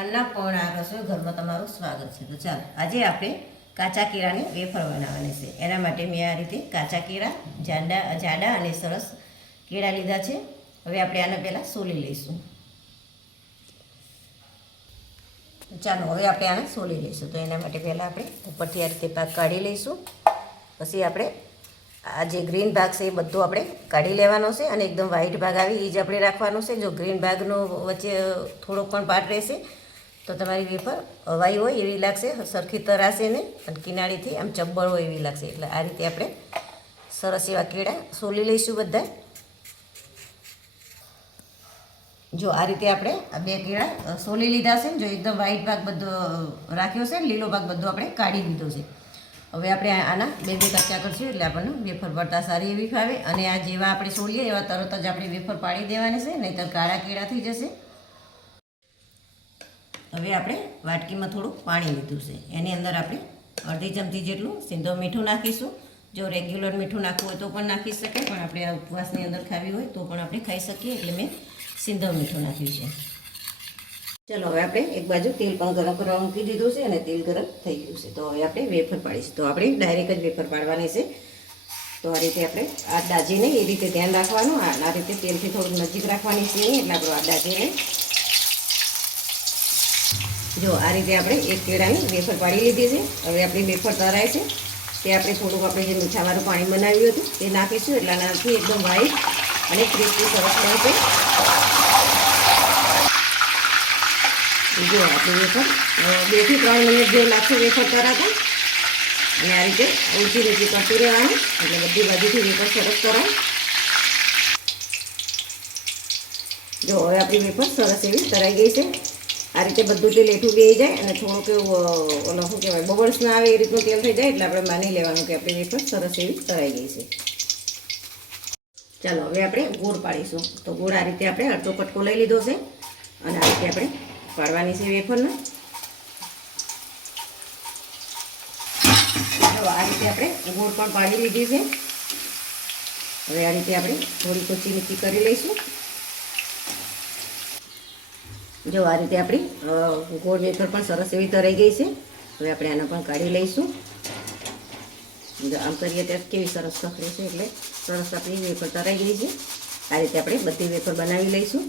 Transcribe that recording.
અન્નપૂર્ણા રસોઈ ઘરમાં તમારું સ્વાગત છે. તો ચાલો, આજે આપણે કાચા કેળાની વેફર બનાવવાની છે. એના માટે મેં આ રીતે કાચા કેળા, જાડા જાડા અને સરસ કેળા લીધા છે. હવે આપણે આને પહેલાં સોલી લઈશું. ચાલો, હવે આપણે આને સોલી લઈશું. તો એના માટે પહેલાં આપણે ઉપરથી આ રીતે ભાગ કાઢી લઈશું. પછી આપણે આ જે ગ્રીન ભાગ છે એ બધો આપણે કાઢી લેવાનો છે અને એકદમ વ્હાઈટ ભાગ આવી એ જ આપણે રાખવાનો છે. જો ગ્રીન ભાગનો વચ્ચે થોડોક પણ પાર્ટ રહેશે તો તમારી વેફર હવાઈ હોય એવી લાગશે, સરખી તરાશે ને અને કિનારીથી આમ ચબ્બળ હોય એવી લાગશે. એટલે આ રીતે આપણે સરસ એવા કેળા સોલી લઈશું બધા જો આ રીતે આપણે આ બે કેળા સોલી લીધા છે ને, જો એકદમ વ્હાઈટ ભાગ બધો રાખ્યો છે ને, લીલો ભાગ બધો આપણે કાઢી લીધો છે. હવે આપણે આના બે બે કચ્ચા કરશું એટલે આપણને વેફર પડતા સારી એવી ફાવે. અને આ જેવા આપણે સોલીએ એવા તરત જ આપણે વેફર પાડી દેવાની છે, નહીંતર કાળા કેળા થઈ જશે હવે આપણે વાટકીમાં થોડું પાણી લીધું છે. એની અંદર આપણે અડધી ચમચી જેટલું સિંધો મીઠું નાખીશું. જો રેગ્યુલર મીઠું નાખવું હોય તો પણ નાખી શકે પણ આપણે આ ઉપવાસની અંદર ખાવી હોય તો પણ આપણે ખાઈ શકીએ, એટલે મેં સિંધો મીઠું નાખ્યું છે. ચલો, હવે આપણે એક બાજુ તેલ પણ ગરમ કરવા મૂકી દીધું છે અને તેલ ગરમ થઈ ગયું છે. તો હવે આપણે વેફર પાડીશું. તો આપણે ડાયરેક્ટ જ વેફર પાડવાની છે. તો આ રીતે આપણે આ દાજીને એ રીતે ધ્યાન રાખવાનું. આ રીતે તેલથી થોડુંક નજીક રાખવાની છે, એટલે આપણું આ દાજીને જો આ રીતે આપણે એક કેળાની વેફર પાડી લીધી છે. હવે આપણી વેફર તરાય છે. તે આપણે થોડુંક આપણે જે મીઠાવાળું પાણી બનાવ્યું હતું તે નાખીશું. એટલે આનાથી એકદમ વ્હાઈટ અને ક્રિસ્પી સરસ બનશે. જો આપણી વેફર બેથી ત્રણ મિનિટ જે લાગશે વેફર તરાતા. અને આ રીતે ઊંચી નીચી કરતું રહેવાનું. એટલે બધી બાજુથી વેફર સરસ તરાય. જો હવે આપણી વેફર સરસ એવી તરાઈ ગઈ છે. આ રીતે બધું તેલ એઠું બેસી જાય અને થોડુંક એવું ઓલો શું કહેવાય, બબલ્સ ના આવે એ રીતનું તેલ થઈ જાય એટલે આપણે માની લેવાનું કે આપણી વેફર સરસ એવી તરાઈ ગઈ છે. ચાલો, હવે આપણે ગોળ પાડીશું. તો ગોળ આ રીતે આપણે અડધો કટકો લઈ લીધો છે અને આ રીતે આપણે પાડવાની છે વેફરને. આ રીતે આપણે ગોળ પણ પાડી લીધી છે. હવે આ રીતે આપણે થોડી કોચી નીચી કરી લઈશું. જો આ રીતે આપણી ગોળ વેફર પણ સરસ એવી તરાઈ ગઈ છે. હવે આપણે આને પણ કાઢી લઈશું. આમ કરીએ ત્યારે કેવી સરસ સફરી છે એટલે સરસ આપણી વેફર તરાઈ ગઈ છે. આ રીતે આપણે બધી વેફર બનાવી લઈશું.